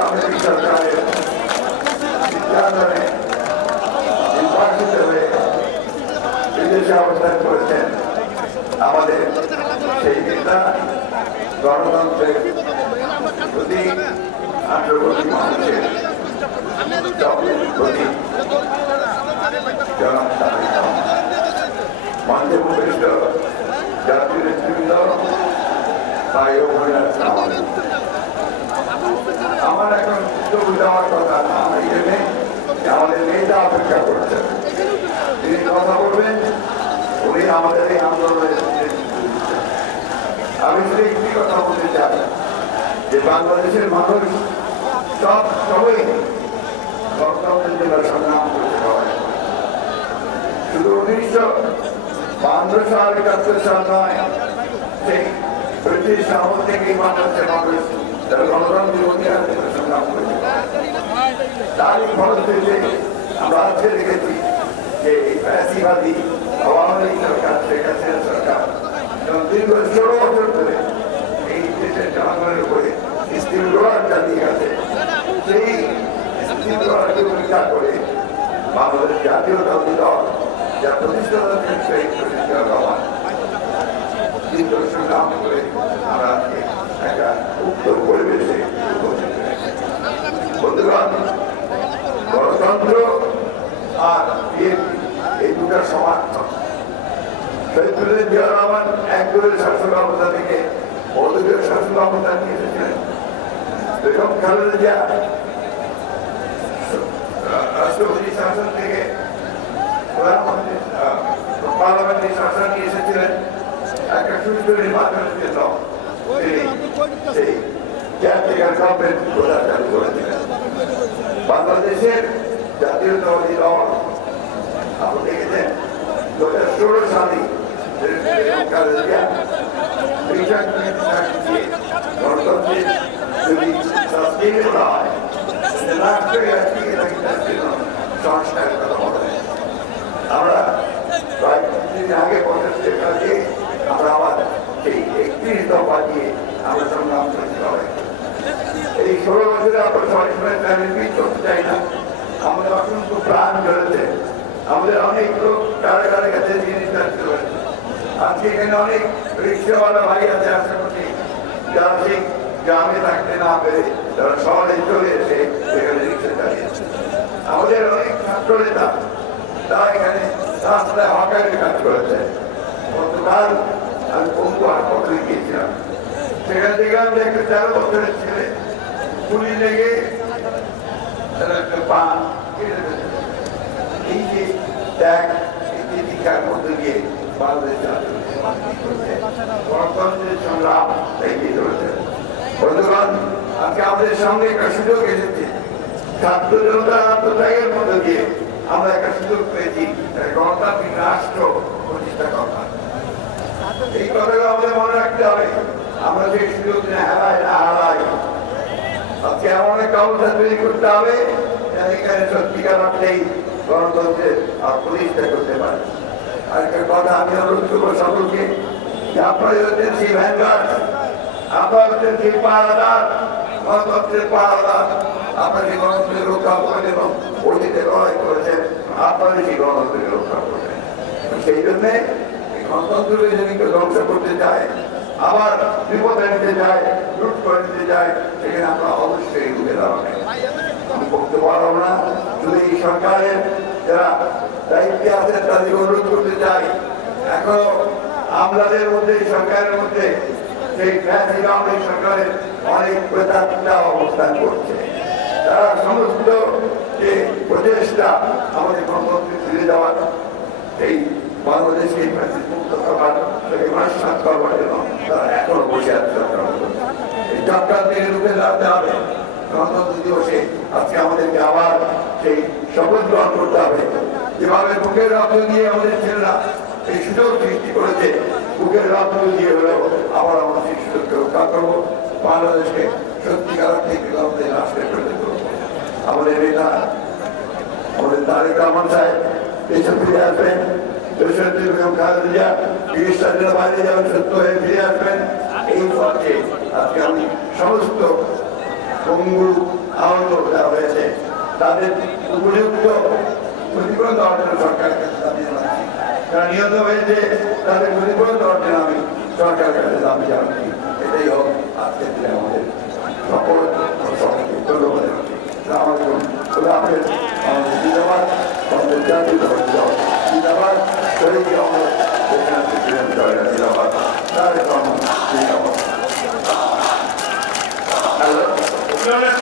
আওয়ামী সরকারের নির্যাতনে নির্বাসিত হয়ে বিদেশে অবস্থান করেছেন আমাদের সেই নেতা, গণতন্ত্রের প্রতি 18 কোটি মানুষের প্রতি মঞ্চে উপবিষ্ট জাতীয় নেতৃবৃন্দ, ভাই ও বোনেরা, আমার এখন বক্তব্য দেওয়ার কথা না, এই জন্যে আমাদের নেতা অপেক্ষা করছেন, তিনি কথা বলবেন, উনি আমাদের এই আন্দোলনের। আমি শুধু একটি কথা বলতে চাই যে বাংলাদেশের মানুষ সবাই গণতন্ত্রের জন্য সংগ্রাম করতে পারে। শুধু 1952 সাল 71 সাল নয়, সেই ব্রিটিশ আমল থেকেই বাংলাদেশের মানুষ গণতন্ত্রের অধিকারের জন্য সংগ্রাম করেছে। তারই ফলশ্রুতিতে আমরা আজকে দেখেছি যে ফ্যাসিবাদী আওয়ামী লীগ সরকার, শেখ হাসিনা সরকার দীর্ঘ 16 বছর ধরে এই দেশের জনগণের উপরে স্টিল রোলার চালিয়ে গেছে। সেই স্টিল রোলারকে উপেক্ষা করে বাংলাদেশ জাতীয়তাবাদী দল, যা প্রতিষ্ঠা দীর্ঘ সংগ্রাম করে আমরা একটা উত্তর পরিবেশে বন্ধুগণ, গণতন্ত্র আর এই দুটা সমর্থন। শহীদ জিয়া রহমান একদলের শাসন ব্যবস্থা থেকে অদলীয় শাসন ব্যবস্থা নিয়ে এসেছিলেন। বেগম খালেদা জিয়া রাষ্ট্রপতি শাসন থেকে প্রধানমন্ত্রী পার্লামেন্টারি শাসন নিয়ে এসেছিলেন। একটা সুষ্ঠু নির্বাচনের জন্য তিনি সেই কেয়ারটেকার গভর্নমেন্ট প্রচার চালু করেছিলেন। বাংলাদেশের জাতীয়তাবাদী দল আপনি দেখেছেন 2016 সালে গণতন্ত্রের যদি সাস্টেইনেবল হয়, সংস্কারের কথা বলা হয়। আমরা প্রায় কিছুদিন আগে আমরা আবার সেই 31 দফা দিয়ে আমরা সংগ্রাম করতে হবে। এই 16 বছরে আমরা সবাই করতে চাই না। আমাদের অসংখ্য প্রাণ জ্বলেছে, আমাদের অনেক লোক কারাগারে গেছে, নির্যাতিত হয়েছে। আজকে এখানে অনেক রিক্সাওয়ালা ভাই আছে, আশা করছি যারা সেই গ্রামে থাকতে না পেরে তারা শহরে চলে এসে এখানে রিক্সা চালিয়েছে। আমাদের অনেক ছাত্র নেতা তারা এখানে রাস্তায় হকারের কাজ করেছে। গতকাল আমি পঙ্গু হাসপাতালে গিয়েছিলাম, সেখানে দেখলাম যে একটা 13 বছরের ছেলে গুলি লেগে একটা পা কেটে ফেলেছে। এই যে ত্যাগ, এই দীক্ষার মধ্যে দিয়ে বাংলাদেশ গণতন্ত্রের সংগ্রাম এগিয়ে চলেছে। বন্ধুগণ, আজকে আমাদের সামনে একটা সুযোগ এসেছে, ছাত্র জনতার আত্মত্যাগের মধ্যে দিয়ে আমরা একটা সুযোগ পেয়েছি গণতান্ত্রিক রাষ্ট্র প্রতিষ্ঠা করার। এই কথাগুলো আমাদের মনে রাখতে হবে, আমরা সেই সুযোগ হারাই না হারাই। আজকে এমন একটা অবস্থা তৈরি করতে হবে এখানে সত্যিকার অর্থেই গণতন্ত্রের প্রতিষ্ঠা করতে পারে। আরেকটা কথা আমি অনুরোধ করবো সকলকে, যে আপনারা হচ্ছেন সেই ভ্যানগার্ড, আপনারা হচ্ছেন সেই পাহারাদার, গণতন্ত্রের পাহারাদার। আপনারা সেই গণতন্ত্রের রক্ষা করেন এবং অতীতে লড়াই করেছেন, আপনারা সেই গণতন্ত্রের রক্ষা করবেন। সেই জন্যে গণতন্ত্রকে যদি কেউ ধ্বংস করতে চায়, আবার বিপদে নিতে চায়, লুট করে নিতে চায়, সেখানে আমরা অবশ্যই রুখে দাঁড়াবেন। আমি বলতে পারবো না, শুধু এই সরকারের যারা দায়িত্বে আছেন তাদেরকে অনুরোধ করতে চাই, এখনো আমলাদের মধ্যে, সরকারের মধ্যে সেই আওয়ামী সরকারের অনেক প্রেতাত্মা অবস্থান করছে। তারা সমস্ত যে প্রচেষ্টা আমাদের গণতন্ত্রে ফিরে যাওয়ার, এই বাংলাদেশকে মুক্ত করার, নস্বাত করবার জন্য তারা এখনো বসে আছে। এই চক্রান্ত থেকে রুখে দাঁড়াতে হবে। গণতন্ত্র দিবসে আজকে আমাদেরকে আবার সেই শপথ গ্রহণ করতে হবে। যেভাবে বুকের রক্ত দিয়ে আমাদের ছেলেরা এই সুযোগ সৃষ্টি করেছে, বুকের রক্ত দিয়ে হলেও আবার আমরা সেই সুযোগকে রক্ষা করবো, বাংলাদেশকে সত্যিকার থেকে আমাদের রাষ্ট্রে পরিণত করবো। আমাদের নেতা, আমাদের তারেক রহমান সাহেব দেশে ফিরে আসবেন, চিকিৎসার বাইরে যাবেন, সত্য হয়ে ফিরে আসবেন। এই পথে আজকে আমি সমস্ত পঙ্গু আহত যারা হয়েছে তাদের উপযুক্ত ক্ষতিপূরণ দেওয়ার জন্য সরকারের কাছে দাবি জানাচ্ছি। যারা নিহত হয়েছে তাদের ক্ষতিপূরণ দেওয়ার জন্য আমি সরকারের কাছে দাবি জানাচ্ছি। এটাই হোক আজকের দিনে আমাদের সকল সবাইকে ধন্যবাদ জানাচ্ছি। আমাদের আমাদের জিন্দাবাদ, আমাদের জাতীয় জিন্দাবাদ, শহীদ আমাদের জিন্দাবাদ, তার জিন্দাবাদ।